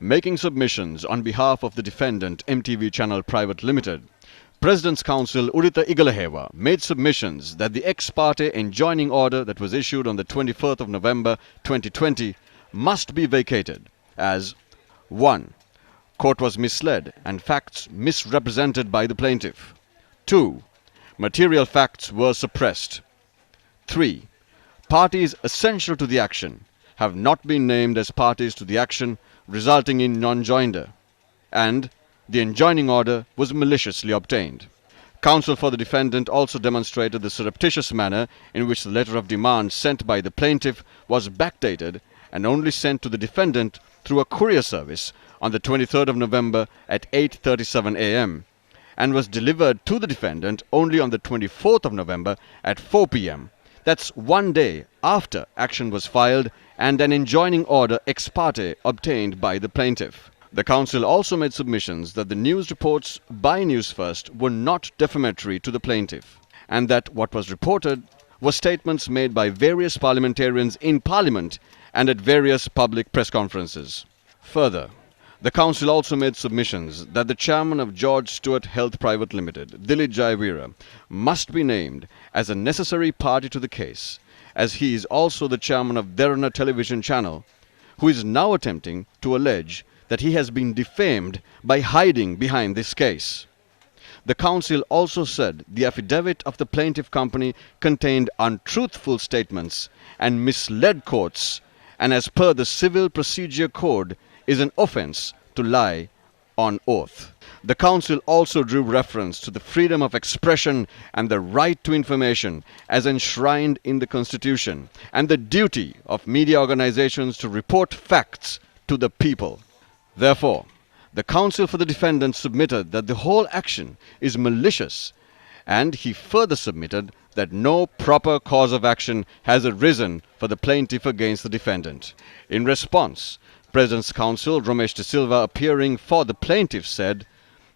Making submissions on behalf of the defendant MTV Channel Private Limited, President's Counsel Udita Igalaheva made submissions that the ex parte enjoining order that was issued on the 24th of November 2020 must be vacated as 1. Court was misled and facts misrepresented by the plaintiff. 2. Material facts were suppressed. 3. Parties essential to the action have not been named as parties to the action, resulting in non-joinder, and the enjoining order was maliciously obtained. Counsel for the defendant also demonstrated the surreptitious manner in which the letter of demand sent by the plaintiff was backdated and only sent to the defendant through a courier service on the 23rd of November at 8:37 a.m. and was delivered to the defendant only on the 24th of November at 4 p.m. That's 1 day after action was filed and an enjoining order ex parte obtained by the plaintiff. The counsel also made submissions that the news reports by Newsfirst were not defamatory to the plaintiff, and that what was reported were statements made by various parliamentarians in Parliament and at various public press conferences. Further, the counsel also made submissions that the chairman of George Steuart Health Private Limited, Dilip Jayavira, must be named as a necessary party to the case, as he is also the chairman of Derana television channel, who is now attempting to allege that he has been defamed by hiding behind this case. The counsel also said the affidavit of the plaintiff company contained untruthful statements and misled courts, and as per the Civil Procedure Code is an offence to lie on oath. The counsel also drew reference to the freedom of expression and the right to information as enshrined in the Constitution, and the duty of media organizations to report facts to the people. Therefore, the counsel for the defendant submitted that the whole action is malicious, and he further submitted that no proper cause of action has arisen for the plaintiff against the defendant. In response, President's Counsel Ramesh De Silva, appearing for the plaintiff, said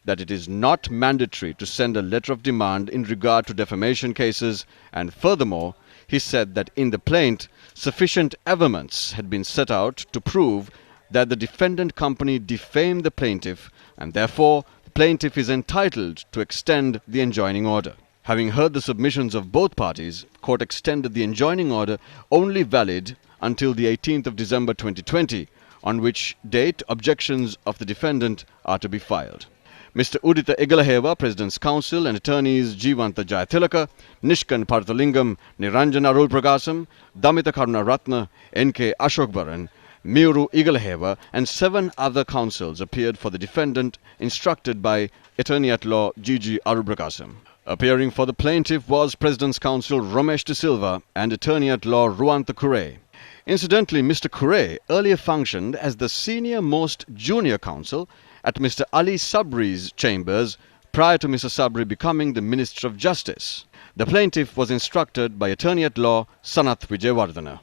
that it is not mandatory to send a letter of demand in regard to defamation cases, and furthermore, he said that in the plaint, sufficient evidence had been set out to prove that the defendant company defamed the plaintiff, and therefore the plaintiff is entitled to extend the enjoining order. Having heard the submissions of both parties, the court extended the enjoining order only valid until the 18th of December 2020, on which date objections of the defendant are to be filed. Mr. Udita Igalaheva, President's Counsel, and attorneys Jeevanta Jayathilaka, Nishkan Parthalingam, Niranjan Arulpragasham, Damita Karunaratna, N.K. Ashokbaran, Miuru Igalaheva, and 7 other counsels appeared for the defendant, instructed by Attorney-at-Law G.G. Arulpragasham. Appearing for the plaintiff was President's Counsel Ramesh De Silva and Attorney-at-Law Ruanta Kure. Incidentally, Mr. Kure earlier functioned as the senior-most junior counsel at Mr. Ali Sabri's chambers prior to Mr. Sabri becoming the Minister of Justice. The plaintiff was instructed by Attorney-at-Law Sanath Vijayawardena.